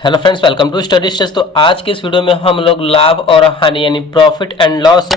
Hello friends, welcome to study stage. तो आज के इस वीडियो में हम लोग लाभ और हानि यानी प्रॉफिट एंड लॉस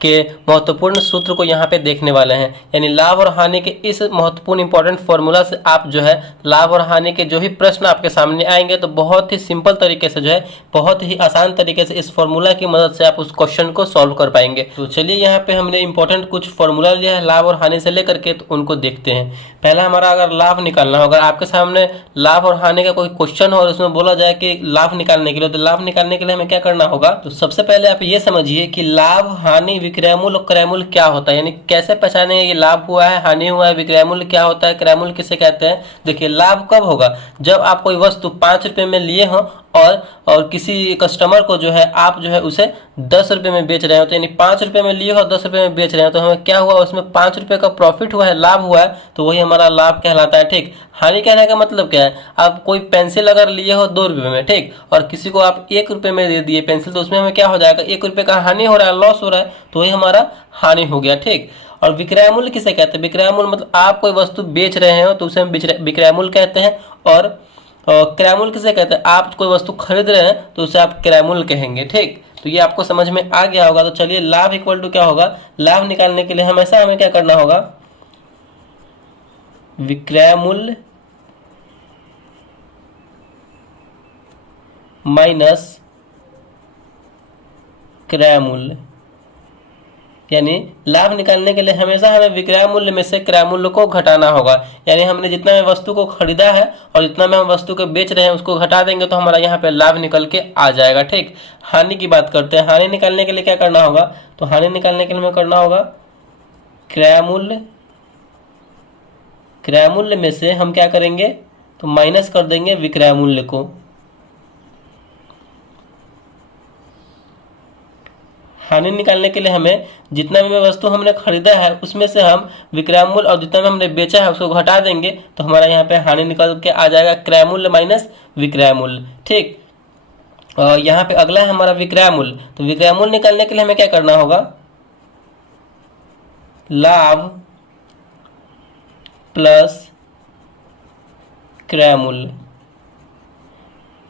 के महत्वपूर्ण सूत्र को यहाँ पे देखने वाले हैं। यानी लाभ और हानि के इस महत्वपूर्ण इंपॉर्टेंट फॉर्मूला से आप जो है लाभ और हानि के जो भी प्रश्न आपके सामने आएंगे तो बहुत ही सिंपल तरीके से जो है बहुत ही आसान तरीके से इस फॉर्मूला की मदद से आप उस क्वेश्चन को सॉल्व कर पाएंगे। तो चलिए यहाँ पे हमने इंपॉर्टेंट कुछ फॉर्मूला लिया है लाभ और हानि से लेकर के, तो उनको देखते हैं। पहला हमारा अगर लाभ निकालना हो, अगर आपके सामने लाभ और हानि का कोई क्वेश्चन हो और उसमें बोला जाए कि लाभ निकालने के लिए, तो लाभ निकालने के लिए हमें क्या करना होगा। तो सबसे पहले आप ये समझिए कि लाभ, हानि, विक्रयमूल्य और क्रयमूल्य क्या होता है, यानी कैसे पहचानेंगे ये लाभ हुआ है, हानि हुआ है, विक्रयमूल्य क्या होता है, क्रयमूल्य किसे कहते हैं। देखिए, लाभ कब होगा, जब आप कोई वस्तु 5 रुपए में लिए हो और किसी कस्टमर को जो है आप जो है उसे 10 रुपए में बेच रहे हो। तो यानी 5 रुपए में लिए हो, 10 रुपए में बेच रहे हो, तो हमें क्या हुआ, उसमें 5 रुपए का प्रॉफिट हुआ है, लाभ हुआ है, तो वही हमारा लाभ कहलाता है। ठीक। हानि कहने का मतलब क्या है, आप कोई पेंसिल अगर लिए हो 2 रुपए में, ठीक, और किसी को आप 1 रुपए में दे दिए पेंसिल, तो उसमें हमें क्या हो जाएगा, 1 रुपए का हानि हो रहा है, लॉस हो रहा है, तो वही हमारा हानि हो गया। ठीक। और विक्रय मूल्य किसे कहते हैं, विक्रय मूल्य मतलब आप कोई वस्तु बेच रहे हो तो उसे हम विक्रय मूल्य कहते हैं। और क्रयमूल्य किसे कहते हैं, आप कोई वस्तु खरीद रहे हैं तो उसे आप क्रयमूल्य कहेंगे। ठीक। तो ये आपको समझ में आ गया होगा। तो चलिए, लाभ इक्वल टू क्या होगा, लाभ निकालने के लिए हमेशा हमें क्या करना होगा, विक्रय मूल्य माइनस क्रय मूल्य। यानी लाभ निकालने के लिए हमेशा हमें विक्रय मूल्य में से क्रय मूल्य को घटाना होगा। यानी हमने जितना में वस्तु को खरीदा है और जितना में हम वस्तु को बेच रहे हैं उसको घटा देंगे तो हमारा यहाँ पे लाभ निकल के आ जाएगा। ठीक। हानि की बात करते हैं। हानि निकालने के लिए क्या करना होगा, तो हानि निकालने के लिए हमें करना होगा क्रय मूल्य, क्रय मूल्य में से हम क्या करेंगे, तो माइनस कर देंगे विक्रय मूल्य को। हानि निकालने के लिए हमें जितना भी वस्तु हमने खरीदा है उसमें से हम विक्रय मूल्य और जितना भी हमने बेचा है उसको घटा देंगे तो हमारा यहाँ पे हानि निकल के आ जाएगा क्रय मूल्य माइनस विक्रय मूल्य। ठीक। और यहाँ पे अगला है हमारा विक्रय मूल्य। तो विक्रय मूल्य निकालने के लिए हमें क्या करना होगा, लाभ प्लस क्रय मूल्य।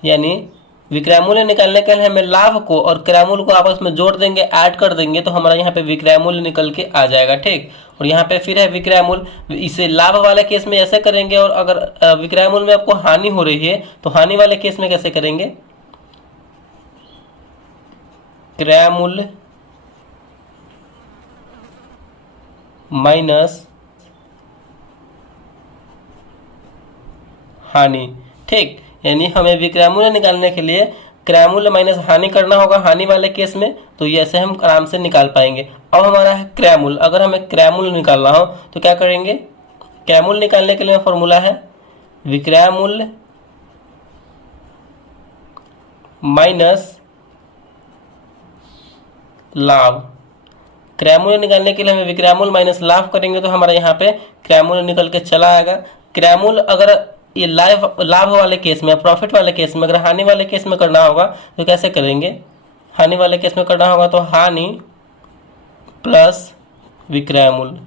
यानी विक्रय मूल्य निकालने के लिए हमें लाभ को और क्रय मूल्य को आपस में जोड़ देंगे, ऐड कर देंगे तो हमारा यहाँ पे विक्रय मूल्य निकल के आ जाएगा। ठीक। और यहाँ पे फिर है विक्रय मूल्य। इसे लाभ वाले केस में ऐसे करेंगे, और अगर विक्रय मूल्य में आपको हानि हो रही है तो हानि वाले केस में कैसे करेंगे, क्रय मूल्य माइनस हानि। ठीक। यानी हमें विक्रय मूल्य निकालने के लिए क्रय मूल्य माइनस हानि करना होगा हानि वाले केस में, तो ये ऐसे हम आराम से निकाल पाएंगे। अब हमारा है क्रय मूल्य। अगर हमें क्रय मूल्य निकालना हो तो क्या करेंगे, क्रय मूल्य निकालने के लिए फॉर्मूला है विक्रय मूल्य माइनस लाभ। क्रय मूल्य निकालने के लिए हमें विक्रय मूल्य माइनस लाभ करेंगे तो हमारा यहाँ पे क्रय मूल्य निकल के चला आएगा। क्रय मूल्य अगर ये लाभ वाले केस में, प्रॉफिट वाले केस में, अगर हानि वाले केस में करना होगा तो कैसे करेंगे, हानि वाले केस में करना होगा तो हानि प्लस विक्रय मूल्य।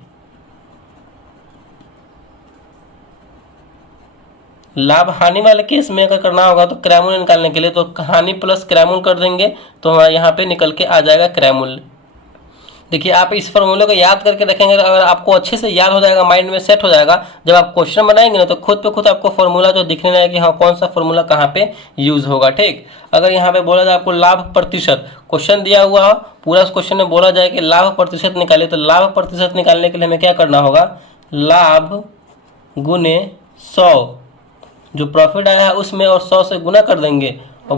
लाभ हानि वाले केस में अगर करना होगा तो क्रय मूल्य निकालने के लिए तो हानि प्लस क्रय मूल्य कर देंगे तो हमारा यहाँ पे निकल के आ जाएगा क्रय मूल्य। देखिए, आप इस फॉर्मूले को याद करके रखेंगे, अगर आपको अच्छे से याद हो जाएगा, माइंड में सेट हो जाएगा, जब आप क्वेश्चन बनाएंगे ना तो खुद पे खुद आपको फॉर्मूला जो दिखने लगेगा कि हाँ कौन सा फॉर्मूला कहाँ पे यूज होगा। ठीक। अगर यहाँ पे बोला जाए आपको लाभ प्रतिशत, क्वेश्चन दिया हुआ हो, पूरा उस क्वेश्चन में बोला जाए कि लाभ प्रतिशत निकाले, तो लाभ प्रतिशत निकालने के लिए हमें क्या करना होगा, लाभ गुने 100, जो प्रॉफिट आया है उसमें और 100 से गुना कर देंगे और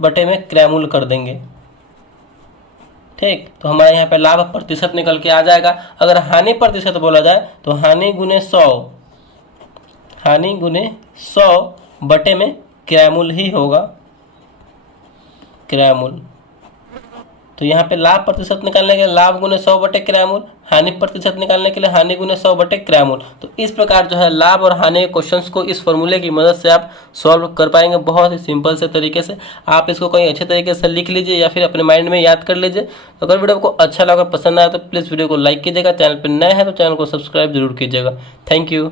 बटे में क्रय मूल्य कर देंगे। ठीक। तो हमारे यहाँ पे लाभ प्रतिशत निकल के आ जाएगा। अगर हानि प्रतिशत बोला जाए तो हानि गुने 100, हानि गुने 100 बटे में क्रय मूल्य ही होगा, क्रय मूल्य। तो यहाँ पे लाभ प्रतिशत निकालने के लिए लाभ गुने 100 बटे क्रय मूल्य, हानि प्रतिशत निकालने के लिए हानि गुने 100 बटे क्रय मूल्य। तो इस प्रकार जो है लाभ और हानि के क्वेश्चंस को इस फॉर्मूले की मदद से आप सॉल्व कर पाएंगे बहुत ही सिंपल से तरीके से। आप इसको कहीं अच्छे तरीके से लिख लीजिए या फिर अपने माइंड में याद कर लीजिए। तो अगर वीडियो को अच्छा लगा, पसंद आया तो प्लीज़ वीडियो को लाइक कीजिएगा। चैनल पर नए हैं तो चैनल को सब्सक्राइब जरूर कीजिएगा। Thank you.